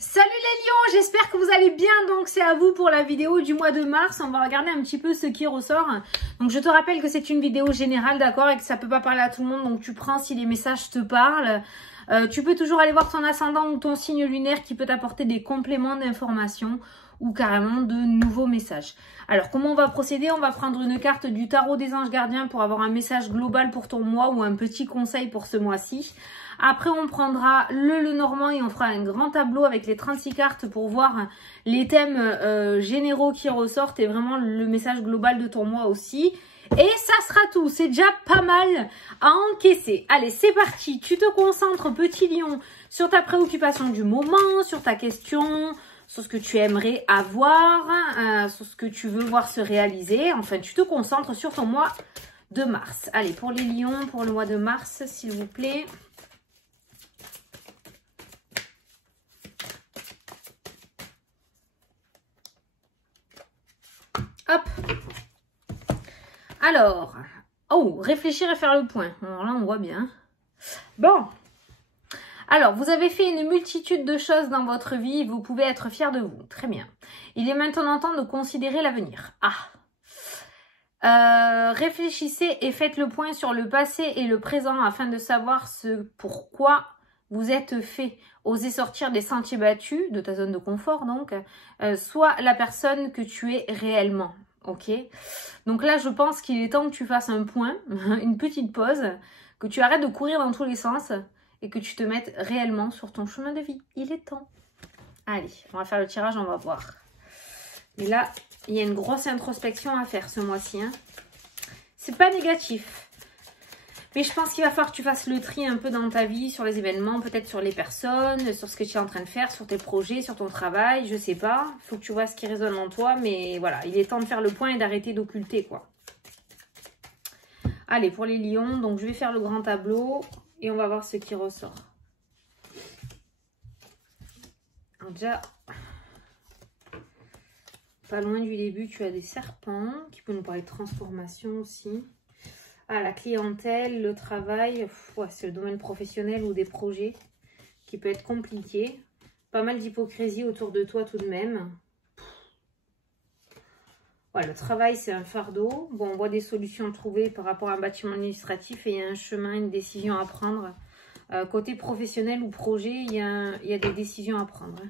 Salut les lions, j'espère que vous allez bien. Donc c'est à vous pour la vidéo du mois de mars. On va regarder un petit peu ce qui ressort. Donc je te rappelle que c'est une vidéo générale, d'accord, et que ça peut pas parler à tout le monde. Donc tu prends si les messages te parlent. Tu peux toujours aller voir ton ascendant ou ton signe lunaire qui peut t'apporter des compléments d'informations ou carrément de nouveaux messages. Alors comment on va procéder? On va prendre une carte du tarot des anges gardiens pour avoir un message global pour ton mois ou un petit conseil pour ce mois-ci. Après on prendra le Lenormand et on fera un grand tableau avec les 36 cartes pour voir les thèmes généraux qui ressortent et vraiment le message global de ton mois aussi. Et ça sera tout, c'est déjà pas mal à encaisser. Allez, c'est parti, tu te concentres, petit lion, sur ta préoccupation du moment, sur ta question, sur ce que tu aimerais avoir, sur ce que tu veux voir se réaliser. Enfin, tu te concentres sur ton mois de mars. Allez, pour les lions, pour le mois de mars, s'il vous plaît. Hop. Alors, oh, réfléchir et faire le point. Alors là, on voit bien. Bon. Alors, vous avez fait une multitude de choses dans votre vie et vous pouvez être fiers de vous. Très bien. Il est maintenant temps de considérer l'avenir. Réfléchissez et faites le point sur le passé et le présent afin de savoir ce pourquoi vous êtes fait. Osez sortir des sentiers battus, de ta zone de confort donc, soit la personne que tu es réellement. Ok, donc là je pense qu'il est temps que tu fasses un point, une petite pause, que tu arrêtes de courir dans tous les sens et que tu te mettes réellement sur ton chemin de vie. Il est temps. Allez, on va faire le tirage, on va voir. Et là, il y a une grosse introspection à faire ce mois-ci. Hein. C'est pas négatif. Mais je pense qu'il va falloir que tu fasses le tri un peu dans ta vie, sur les événements, peut-être sur les personnes, sur ce que tu es en train de faire, sur tes projets, sur ton travail, je sais pas. Il faut que tu vois ce qui résonne en toi, mais voilà, il est temps de faire le point et d'arrêter d'occulter, quoi. Allez, pour les lions, donc je vais faire le grand tableau et on va voir ce qui ressort. Alors déjà, pas loin du début, tu as des serpents qui peuvent nous parler de transformation aussi. Ah, la clientèle, le travail, ouais, c'est le domaine professionnel ou des projets qui peut être compliqué. Pas mal d'hypocrisie autour de toi tout de même. Ouais, le travail, c'est un fardeau. Bon, on voit des solutions trouvées par rapport à un bâtiment administratif et il y a un chemin, une décision à prendre. Côté professionnel ou projet, il y a des décisions à prendre. Hein.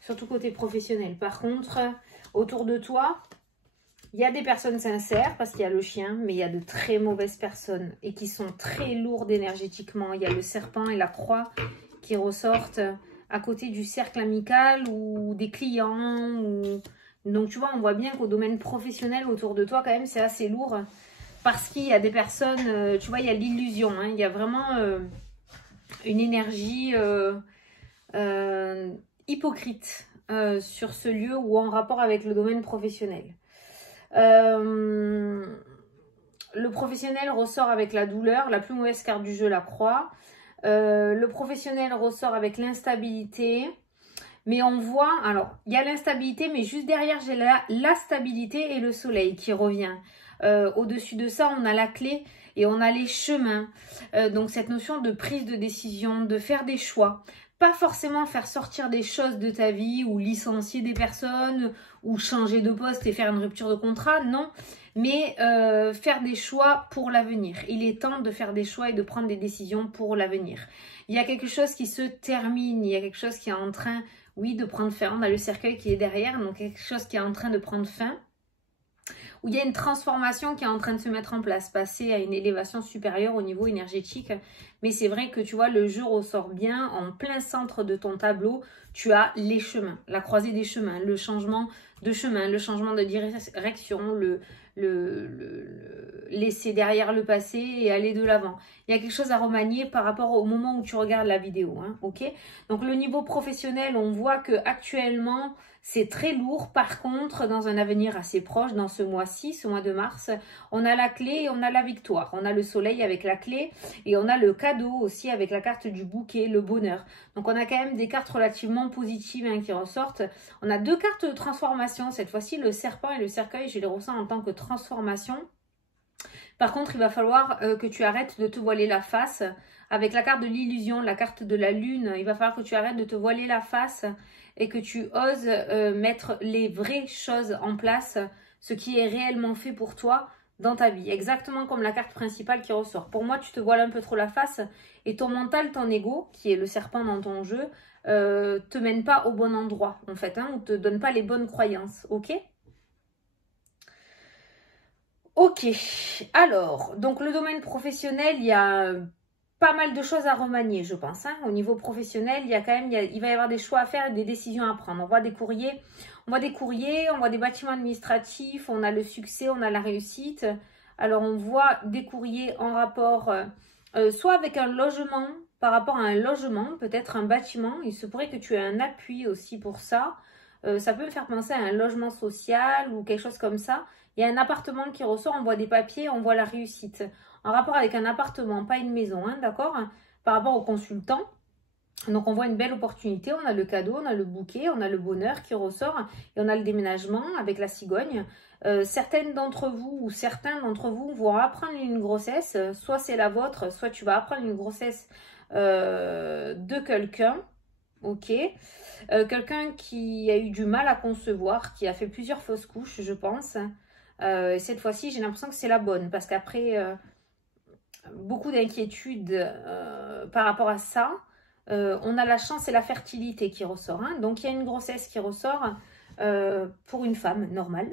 Surtout côté professionnel. Par contre, autour de toi... Il y a des personnes sincères parce qu'il y a le chien, mais il y a de très mauvaises personnes et qui sont très lourdes énergétiquement. Il y a le serpent et la croix qui ressortent à côté du cercle amical ou des clients. Donc, tu vois, on voit bien qu'au domaine professionnel autour de toi, quand même, c'est assez lourd parce qu'il y a des personnes, tu vois, il y a l'illusion. Hein, il y a vraiment une énergie hypocrite sur ce lieu ou en rapport avec le domaine professionnel. Le professionnel ressort avec la douleur, la plus mauvaise carte du jeu, la croix. Le professionnel ressort avec l'instabilité. Mais on voit, alors, il y a l'instabilité, mais juste derrière, j'ai la stabilité et le soleil qui revient. Au-dessus de ça, on a la clé et on a les chemins. Donc, cette notion de prise de décision, de faire des choix. Pas forcément faire sortir des choses de ta vie ou licencier des personnes ou changer de poste et faire une rupture de contrat, non. Mais faire des choix pour l'avenir. Il est temps de faire des choix et de prendre des décisions pour l'avenir. Il y a quelque chose qui se termine, il y a quelque chose qui est en train, oui, de prendre fin. On a le cercueil qui est derrière, donc quelque chose qui est en train de prendre fin. Où il y a une transformation qui est en train de se mettre en place, passer à une élévation supérieure au niveau énergétique. Mais c'est vrai que tu vois, le jeu ressort bien, en plein centre de ton tableau, tu as les chemins, la croisée des chemins, le changement de chemin, le changement de direction, laisser derrière le passé et aller de l'avant. Il y a quelque chose à remanier par rapport au moment où tu regardes la vidéo, hein, ok? Donc le niveau professionnel, on voit que actuellement c'est très lourd. Par contre, dans un avenir assez proche, dans ce mois-ci, ce mois de mars, on a la clé et on a la victoire. On a le soleil avec la clé et on a le cadeau aussi avec la carte du bouquet, le bonheur. Donc on a quand même des cartes relativement positives hein, qui ressortent. On a deux cartes de transformation. Cette fois-ci, le serpent et le cercueil, je les ressens en tant que transformation. Par contre, il va falloir que tu arrêtes de te voiler la face. Avec la carte de l'illusion, la carte de la lune, il va falloir que tu arrêtes de te voiler la face et que tu oses mettre les vraies choses en place, ce qui est réellement fait pour toi dans ta vie. Exactement comme la carte principale qui ressort. Pour moi, tu te voiles un peu trop la face et ton mental, ton ego, qui est le serpent dans ton jeu, te mène pas au bon endroit, en fait, hein, ou te donne pas les bonnes croyances, ok? Ok, alors, donc le domaine professionnel, il y a pas mal de choses à remanier, je pense. Hein. Au niveau professionnel, il y a quand même, il va y avoir des choix à faire et des décisions à prendre. On voit des courriers, on voit des bâtiments administratifs, on a le succès, on a la réussite. Alors, on voit des courriers en rapport, soit avec un logement, par rapport à un logement, peut-être un bâtiment. Il se pourrait que tu aies un appui aussi pour ça. Ça peut me faire penser à un logement social ou quelque chose comme ça. Il y a un appartement qui ressort, on voit des papiers, on voit la réussite. En rapport avec un appartement, pas une maison, hein, d'accord? Par rapport au consultant. Donc, on voit une belle opportunité, on a le cadeau, on a le bouquet, on a le bonheur qui ressort et on a le déménagement avec la cigogne. Certaines d'entre vous ou certains d'entre vous vont apprendre une grossesse, soit c'est la vôtre, soit tu vas apprendre une grossesse de quelqu'un. Ok, quelqu'un qui a eu du mal à concevoir, qui a fait plusieurs fausses couches, je pense. Cette fois-ci, j'ai l'impression que c'est la bonne, parce qu'après beaucoup d'inquiétudes par rapport à ça, on a la chance et la fertilité qui ressort. Hein. Donc, il y a une grossesse qui ressort pour une femme normale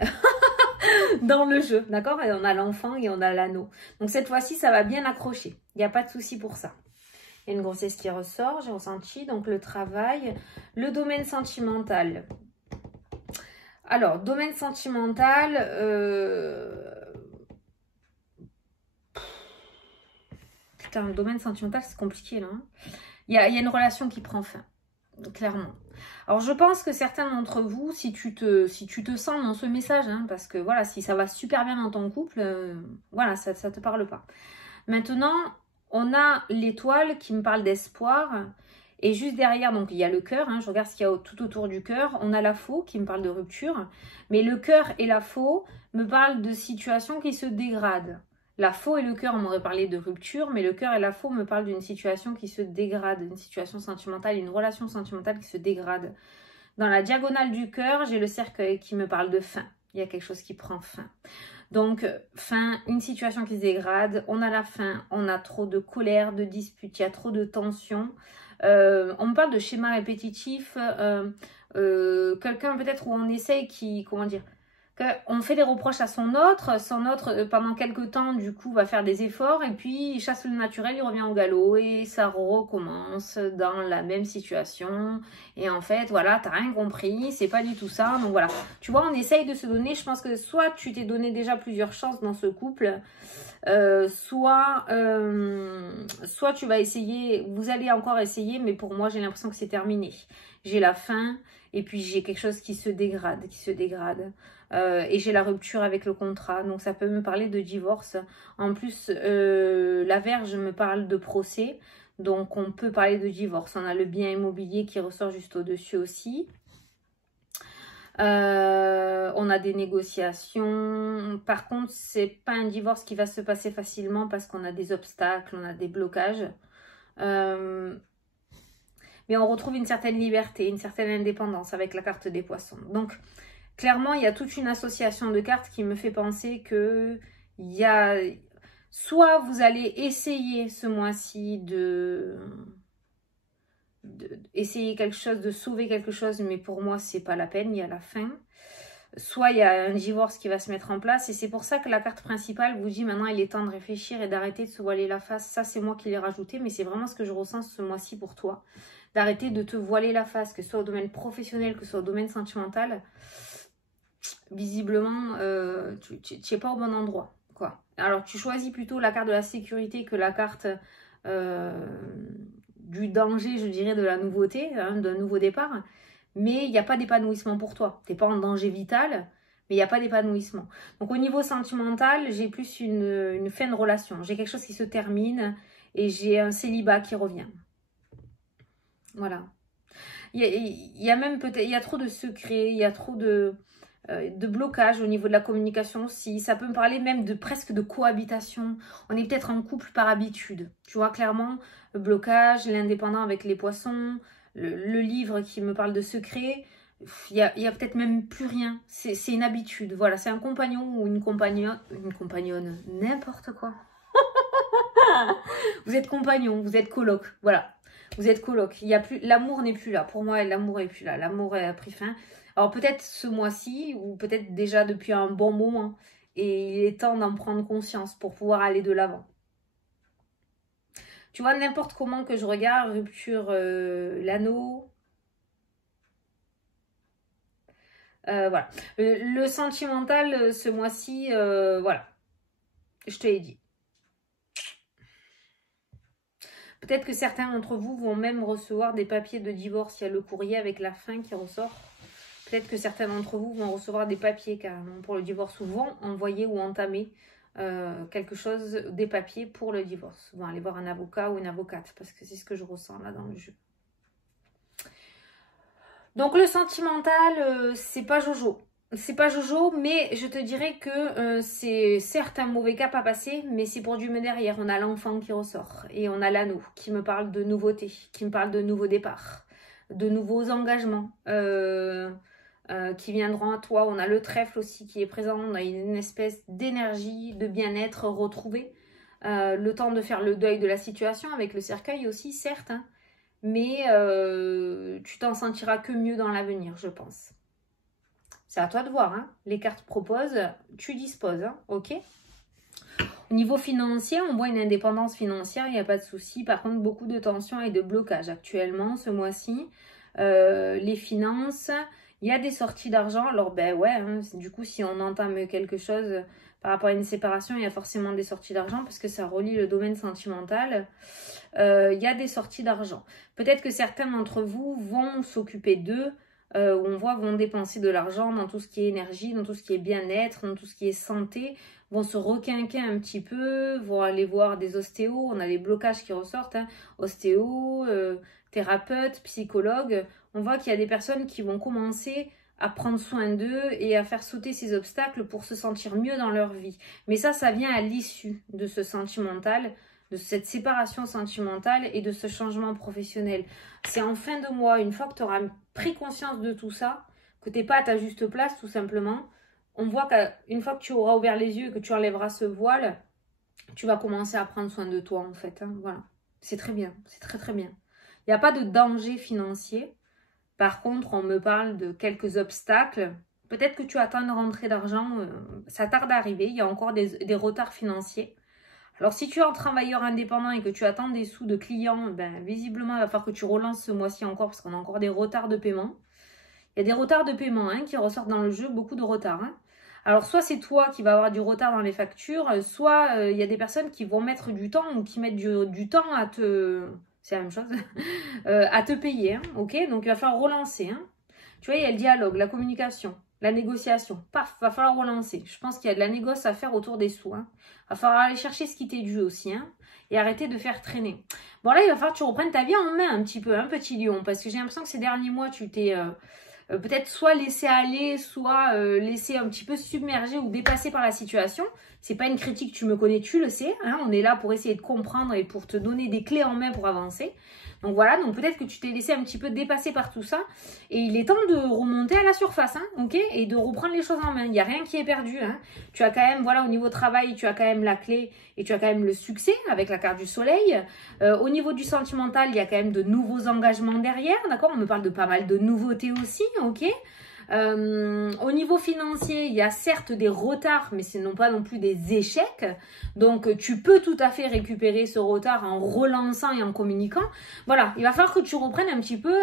dans le jeu, d'accord? Et on a l'enfant et on a l'anneau. Donc, cette fois-ci, ça va bien accrocher. Il n'y a pas de souci pour ça. Il y a une grossesse qui ressort, j'ai ressenti. Donc, le travail, le domaine sentimental. Alors, domaine sentimental, putain, le domaine sentimental, c'est compliqué, là. Hein. Il y a une relation qui prend fin, clairement. Alors, je pense que certains d'entre vous, si tu te sens dans ce message, hein, parce que, voilà, si ça va super bien dans ton couple, voilà, ça ne te parle pas. Maintenant, on a l'étoile qui me parle d'espoir. Et juste derrière, donc il y a le cœur, hein, je regarde ce qu'il y a tout autour du cœur. On a la faux qui me parle de rupture. Mais le cœur et la faux me parlent de situations qui se dégradent. La faux et le cœur, on m'aurait parlé de rupture, mais le cœur et la faux me parlent d'une situation qui se dégrade, une situation sentimentale, une relation sentimentale qui se dégrade. Dans la diagonale du cœur, j'ai le cercueil qui me parle de fin. Il y a quelque chose qui prend fin. Donc, fin, une situation qui se dégrade, on a la fin, on a trop de colère, de disputes, il y a trop de tensions. On me parle de schéma répétitif, quelqu'un peut-être où on essaye comment dire, on fait des reproches à son autre pendant quelques temps du coup va faire des efforts et puis il chasse le naturel, il revient au galop et ça recommence dans la même situation et en fait voilà, t'as rien compris, c'est pas du tout ça, donc voilà, tu vois, on essaye de se donner, je pense que soit tu t'es donné déjà plusieurs chances dans ce couple, soit tu vas essayer, vous allez encore essayer, mais pour moi j'ai l'impression que c'est terminé, j'ai la fin et puis j'ai quelque chose qui se dégrade, et j'ai la rupture avec le contrat, donc ça peut me parler de divorce. En plus, la Vierge me parle de procès, donc on peut parler de divorce. On a le bien immobilier qui ressort juste au-dessus aussi. On a des négociations. Par contre, c'est pas un divorce qui va se passer facilement parce qu'on a des obstacles, on a des blocages. Mais on retrouve une certaine liberté, une certaine indépendance avec la carte des poissons. Donc, clairement, il y a toute une association de cartes qui me fait penser que il y a... Soit vous allez essayer ce mois-ci essayer quelque chose, de sauver quelque chose, mais pour moi, c'est pas la peine, il y a la fin. Soit il y a un divorce qui va se mettre en place, et c'est pour ça que la carte principale vous dit maintenant il est temps de réfléchir et d'arrêter de se voiler la face. Ça, c'est moi qui l'ai rajouté, mais c'est vraiment ce que je ressens ce mois-ci pour toi. D'arrêter de te voiler la face, que ce soit au domaine professionnel, que ce soit au domaine sentimental. Visiblement, tu n'es pas au bon endroit, quoi. Alors, tu choisis plutôt la carte de la sécurité que la carte du danger, je dirais, de la nouveauté, hein, d'un nouveau départ. Mais il n'y a pas d'épanouissement pour toi. Tu n'es pas en danger vital, mais il n'y a pas d'épanouissement. Donc, au niveau sentimental, j'ai plus une fin de relation. J'ai quelque chose qui se termine et j'ai un célibat qui revient. Voilà. Il y a même peut-être, il y a trop de secrets, il y a trop de... de blocage au niveau de la communication aussi. Ça peut me parler même de presque de cohabitation. On est peut-être en couple par habitude. Tu vois, clairement, le blocage, l'indépendant avec les poissons, le livre qui me parle de secret. Il y a peut-être même plus rien. C'est une habitude. Voilà, c'est un compagnon ou une compagnonne, n'importe quoi. Vous êtes compagnon, vous êtes coloc. Voilà, vous êtes coloc. Il y a plus, l'amour n'est plus là. Pour moi, l'amour n'est plus là. L'amour a pris fin. Alors peut-être ce mois-ci ou peut-être déjà depuis un bon moment. Et il est temps d'en prendre conscience pour pouvoir aller de l'avant. Tu vois, n'importe comment que je regarde, rupture, l'anneau. Voilà. Le sentimental, ce mois-ci, voilà. Je te l'ai dit. Peut-être que certains d'entre vous vont même recevoir des papiers de divorce. Il y a le courrier avec la fin qui ressort. Peut-être que certains d'entre vous vont recevoir des papiers carrément pour le divorce ou vont envoyer ou entamer quelque chose, des papiers pour le divorce. Vont aller voir un avocat ou une avocate parce que c'est ce que je ressens là dans le jeu. Donc le sentimental, c'est pas Jojo. C'est pas Jojo, mais je te dirais que c'est certes un mauvais cap à passer, mais c'est pour du mieux derrière. On a l'enfant qui ressort et on a l'anneau qui me parle de nouveautés, qui me parle de nouveaux départs, de nouveaux engagements qui viendront à toi. On a le trèfle aussi qui est présent, on a une espèce d'énergie, de bien-être retrouvé. Le temps de faire le deuil de la situation avec le cercueil aussi, certes, hein, mais tu t'en sentiras que mieux dans l'avenir, je pense. C'est à toi de voir, hein. Les cartes proposent, tu disposes, hein, ok? Au niveau financier, on voit une indépendance financière, il n'y a pas de souci. Par contre, beaucoup de tensions et de blocages actuellement, ce mois-ci. Les finances, il y a des sorties d'argent. Alors, ben ouais, hein, du coup, si on entame quelque chose par rapport à une séparation, il y a forcément des sorties d'argent parce que ça relie le domaine sentimental. Il y a des sorties d'argent. Peut-être que certains d'entre vous vont s'occuper d'eux. Où on voit vont dépenser de l'argent dans tout ce qui est énergie, dans tout ce qui est bien-être, dans tout ce qui est santé, vont se requinquer un petit peu, vont aller voir des ostéos, on a les blocages qui ressortent, hein, ostéos, thérapeutes, psychologues, on voit qu'il y a des personnes qui vont commencer à prendre soin d'eux et à faire sauter ces obstacles pour se sentir mieux dans leur vie. Mais ça vient à l'issue de ce sentimental, de cette séparation sentimentale et de ce changement professionnel. C'est en fin de mois, une fois que tu auras pris conscience de tout ça, que tu n'es pas à ta juste place tout simplement, on voit qu'une fois que tu auras ouvert les yeux et que tu enlèveras ce voile, tu vas commencer à prendre soin de toi en fait. Hein, voilà. C'est très bien, c'est très très bien. Il n'y a pas de danger financier. Par contre, on me parle de quelques obstacles. Peut-être que tu attends une rentrée d'argent, ça tarde à arriver, il y a encore des retards financiers. Alors, si tu es un travailleur indépendant et que tu attends des sous de clients, ben, visiblement, il va falloir que tu relances ce mois-ci encore parce qu'on a encore des retards de paiement. Il y a des retards de paiement hein, qui ressortent dans le jeu, beaucoup de retards. Hein. Alors, soit c'est toi qui vas avoir du retard dans les factures, soit il y a des personnes qui vont mettre du temps ou qui mettent du temps à te... C'est la même chose. À te payer, hein, ok? Donc, il va falloir relancer. Hein. Tu vois, il y a le dialogue, la communication. La négociation, paf, va falloir relancer. Je pense qu'il y a de la négoce à faire autour des sous. Hein. Va falloir aller chercher ce qui t'est dû aussi. Hein, et arrêter de faire traîner. Bon là, il va falloir que tu reprennes ta vie en main un petit peu, hein, petit lion. Parce que j'ai l'impression que ces derniers mois, tu t'es peut-être soit laissé aller, soit laissé un petit peu submerger ou dépasser par la situation. C'est pas une critique, tu me connais, tu le sais. Hein, on est là pour essayer de comprendre et pour te donner des clés en main pour avancer. Donc voilà, donc peut-être que tu t'es laissé un petit peu dépasser par tout ça. Et il est temps de remonter à la surface, hein, ok? Et de reprendre les choses en main. Il n'y a rien qui est perdu. Hein. Tu as quand même, voilà, au niveau travail, tu as quand même la clé et tu as quand même le succès avec la carte du soleil. Au niveau du sentimental, il y a quand même de nouveaux engagements derrière, d'accord? On me parle de pas mal de nouveautés aussi, ok? Au niveau financier, il y a certes des retards, mais ce n'est pas non plus des échecs. Donc, tu peux tout à fait récupérer ce retard en relançant et en communiquant. Voilà, il va falloir que tu reprennes un petit peu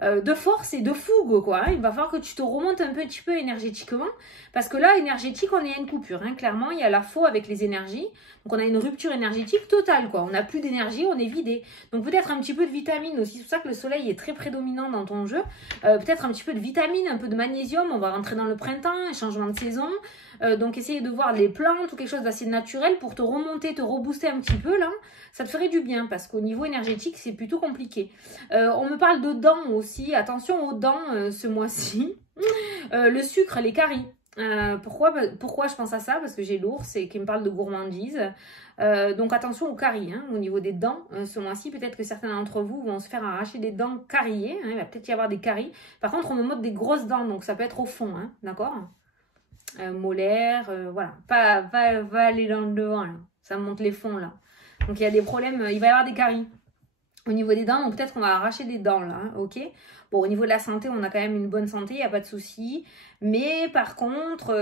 de force et de fougue, quoi. Hein. Il va falloir que tu te remontes un petit peu énergétiquement. Parce que là, énergétique, on est à une coupure. Hein. Clairement, il y a la faux avec les énergies. Donc, on a une rupture énergétique totale, quoi. On n'a plus d'énergie, on est vidé. Donc, peut-être un petit peu de vitamine aussi. C'est pour ça que le soleil est très prédominant dans ton jeu. Peut-être un petit peu de vitamine, un peu de magnésium. On va rentrer dans le printemps, un changement de saison. Donc, essayer de voir les plantes ou quelque chose d'assez naturel pour te remonter, te rebooster un petit peu, là. Ça te ferait du bien parce qu'au niveau énergétique, c'est plutôt compliqué. On me parle de dents aussi. Attention aux dents ce mois-ci. Le sucre, les caries. Pourquoi je pense à ça? Parce que j'ai l'ours et qui me parle de gourmandise. Donc attention aux caries, hein, au niveau des dents. Ce mois-ci, peut-être que certains d'entre vous vont se faire arracher des dents cariées. Hein, il va peut-être y avoir des caries. Par contre, on me montre des grosses dents, donc ça peut être au fond, hein, d'accord? Molaires, voilà. Pas aller dans le devant, là. Ça me montre les fonds, là. Donc il y a des problèmes, il va y avoir des caries. Au niveau des dents, donc peut-être qu'on va arracher des dents là, hein, ok. Bon, au niveau de la santé, on a quand même une bonne santé, il n'y a pas de souci. Mais par contre,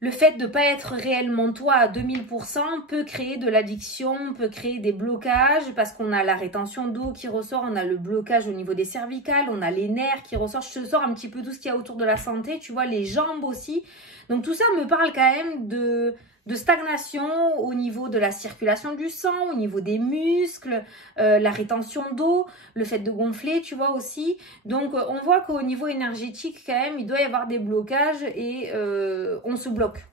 le fait de ne pas être réellement toi à 2000% peut créer de l'addiction, peut créer des blocages parce qu'on a la rétention d'eau qui ressort, on a le blocage au niveau des cervicales, on a les nerfs qui ressortent. Je te sors un petit peu tout ce qu'il y a autour de la santé, tu vois, les jambes aussi. Donc tout ça me parle quand même de stagnation au niveau de la circulation du sang, au niveau des muscles, la rétention d'eau, le fait de gonfler, tu vois aussi. Donc, on voit qu'au niveau énergétique, quand même, il doit y avoir des blocages et on se bloque.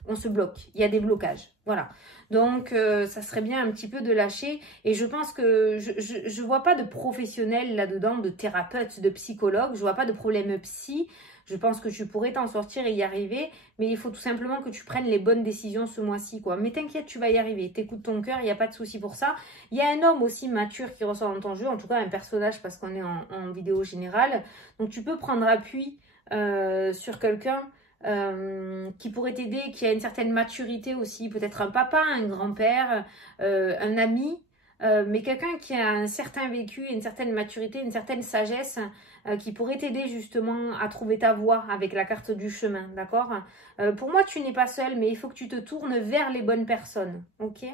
Il y a des blocages, voilà. Donc, ça serait bien un petit peu de lâcher. Et je pense que je vois pas de professionnels là-dedans, de thérapeutes, de psychologues. Je vois pas de problème psy. Je pense que tu pourrais t'en sortir et y arriver, mais il faut tout simplement que tu prennes les bonnes décisions ce mois-ci, quoi. Mais t'inquiète, tu vas y arriver. T'écoutes ton cœur, il n'y a pas de souci pour ça. Il y a un homme aussi mature qui ressort dans ton jeu, en tout cas un personnage parce qu'on est en vidéo générale. Donc tu peux prendre appui sur quelqu'un qui pourrait t'aider, qui a une certaine maturité aussi, peut-être un papa, un grand-père, un ami. Mais quelqu'un qui a un certain vécu, une certaine maturité, une certaine sagesse qui pourrait t'aider justement à trouver ta voie avec la carte du chemin, d'accord? Pour moi, tu n'es pas seule, mais il faut que tu te tournes vers les bonnes personnes, ok? Il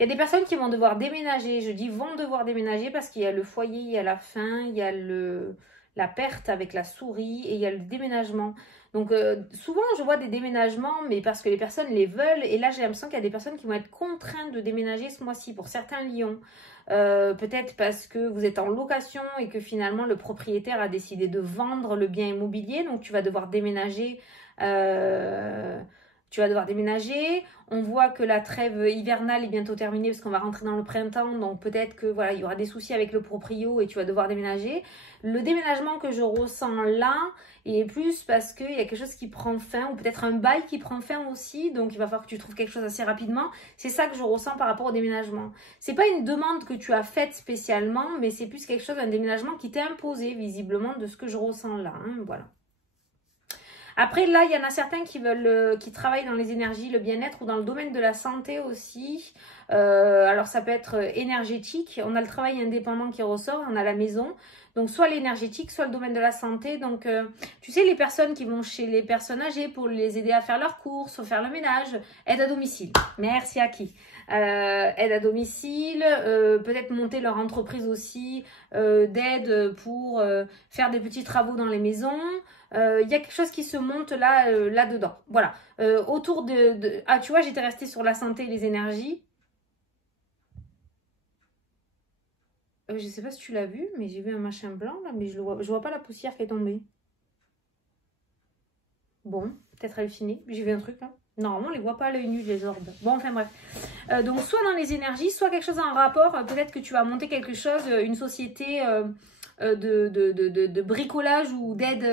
y a des personnes qui vont devoir déménager. Je dis vont devoir déménager parce qu'il y a le foyer, il y a la faim, il y a la perte avec la souris et il y a le déménagement. Donc souvent je vois des déménagements mais parce que les personnes les veulent et là j'ai l'impression qu'il y a des personnes qui vont être contraintes de déménager ce mois-ci pour certains lions. Peut-être parce que vous êtes en location et que finalement le propriétaire a décidé de vendre le bien immobilier donc tu vas devoir déménager. On voit que la trêve hivernale est bientôt terminée parce qu'on va rentrer dans le printemps. Donc peut-être que voilà, il y aura des soucis avec le proprio et tu vas devoir déménager. Le déménagement que je ressens là est plus parce qu'il y a quelque chose qui prend fin ou peut-être un bail qui prend fin aussi. Donc il va falloir que tu trouves quelque chose assez rapidement. C'est ça que je ressens par rapport au déménagement. C'est pas une demande que tu as faite spécialement, mais c'est plus quelque chose, un déménagement qui t'est imposé visiblement de ce que je ressens là. Hein, voilà. Après, là, il y en a certains qui travaillent dans les énergies, le bien-être ou dans le domaine de la santé aussi. Alors, ça peut être énergétique. On a le travail indépendant qui ressort, on a la maison. Donc, soit l'énergétique, soit le domaine de la santé. Donc, tu sais, les personnes qui vont chez les personnes âgées pour les aider à faire leurs courses, faire le ménage, aide à domicile. Merci à qui aide à domicile, peut-être monter leur entreprise aussi d'aide pour faire des petits travaux dans les maisons. Il y a quelque chose qui se monte là, là-dedans. Voilà. Autour Ah, tu vois, j'étais restée sur la santé et les énergies. Je sais pas si tu l'as vu, mais j'ai vu un machin blanc là, mais je vois pas la poussière qui est tombée. Bon, peut-être halluciné. J'ai vu un truc là. Normalement, on les voit pas à l'œil nu, les orbes. Bon, enfin bref. Donc, soit dans les énergies, soit quelque chose en rapport. Peut-être que tu vas monter quelque chose, une société de bricolage ou d'aide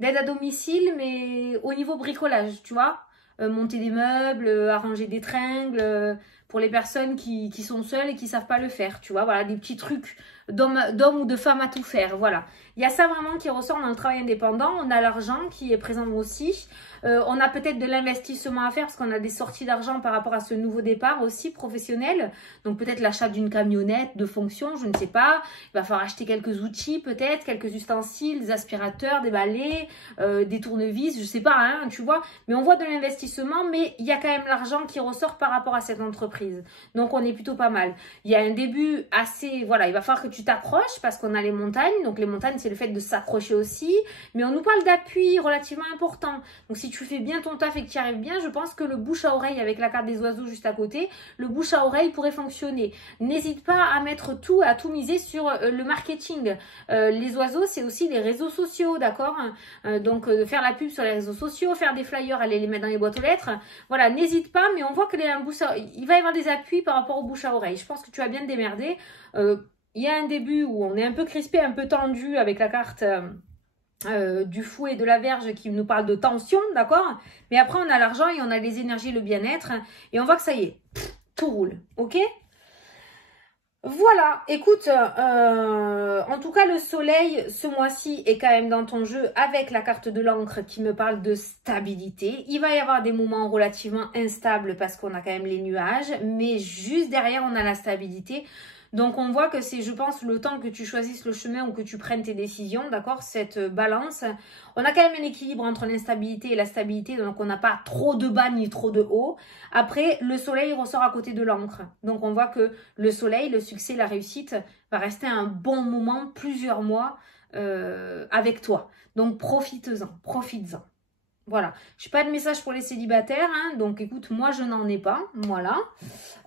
à domicile, mais au niveau bricolage, tu vois. Monter des meubles, arranger des tringles pour les personnes qui sont seules et qui savent pas le faire, tu vois. Voilà, des petits trucs d'homme ou de femme à tout faire, voilà. Il y a ça vraiment qui ressort dans le travail indépendant. On a l'argent qui est présent aussi. On a peut-être de l'investissement à faire parce qu'on a des sorties d'argent par rapport à ce nouveau départ aussi professionnel. Donc peut-être l'achat d'une camionnette de fonction, je ne sais pas. Il va falloir acheter quelques outils peut-être, quelques ustensiles, des aspirateurs, des balais, des tournevis, je sais pas, hein, tu vois. Mais on voit de l'investissement, mais il y a quand même l'argent qui ressort par rapport à cette entreprise. Donc on est plutôt pas mal. Il y a un début assez, voilà, il va falloir que tu t'accroches parce qu'on a les montagnes. Donc les montagnes, c'est le fait de s'accrocher aussi. Mais on nous parle d'appui relativement important. Donc si tu fais bien ton taf et que tu y arrives bien, je pense que le bouche à oreille avec la carte des oiseaux juste à côté, le bouche à oreille pourrait fonctionner. N'hésite pas à mettre tout, à tout miser sur le marketing. Les oiseaux, c'est aussi les réseaux sociaux, d'accord? Donc faire la pub sur les réseaux sociaux, faire des flyers, aller les mettre dans les boîtes aux lettres. Voilà, n'hésite pas, mais on voit qu'il va y avoir des appuis par rapport au bouche à oreille. Je pense que tu vas bien te démerder. Il y a un début où on est un peu crispé, un peu tendu avec la carte du fou et de la verge qui nous parle de tension, d'accord? Mais après, on a l'argent et on a les énergies, le bien-être. Et on voit que ça y est, tout roule, ok? Voilà, écoute, en tout cas, le soleil, ce mois-ci, est quand même dans ton jeu avec la carte de l'encre qui me parle de stabilité. Il va y avoir des moments relativement instables parce qu'on a quand même les nuages, mais juste derrière, on a la stabilité. Donc, on voit que c'est, je pense, le temps que tu choisisses le chemin ou que tu prennes tes décisions, d'accord? Cette balance. On a quand même un équilibre entre l'instabilité et la stabilité, donc on n'a pas trop de bas ni trop de haut. Après, le soleil ressort à côté de l'encre. Donc, on voit que le soleil, le succès, la réussite va rester un bon moment, plusieurs mois avec toi. Donc, profites-en, profites-en. Voilà, je n'ai pas de message pour les célibataires, hein, donc écoute, moi je n'en ai pas, voilà.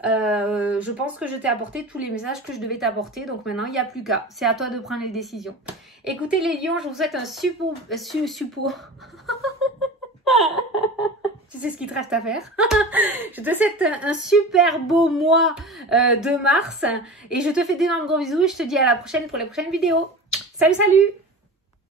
Je pense que je t'ai apporté tous les messages que je devais t'apporter, donc maintenant il n'y a plus qu'à, c'est à toi de prendre les décisions. Écoutez les lions, je vous souhaite un super... Tu sais ce qu'il te reste à faire. Je te souhaite un super beau mois de mars, et je te fais d'énormes gros bisous, et je te dis à la prochaine pour les prochaines vidéos. Salut, salut!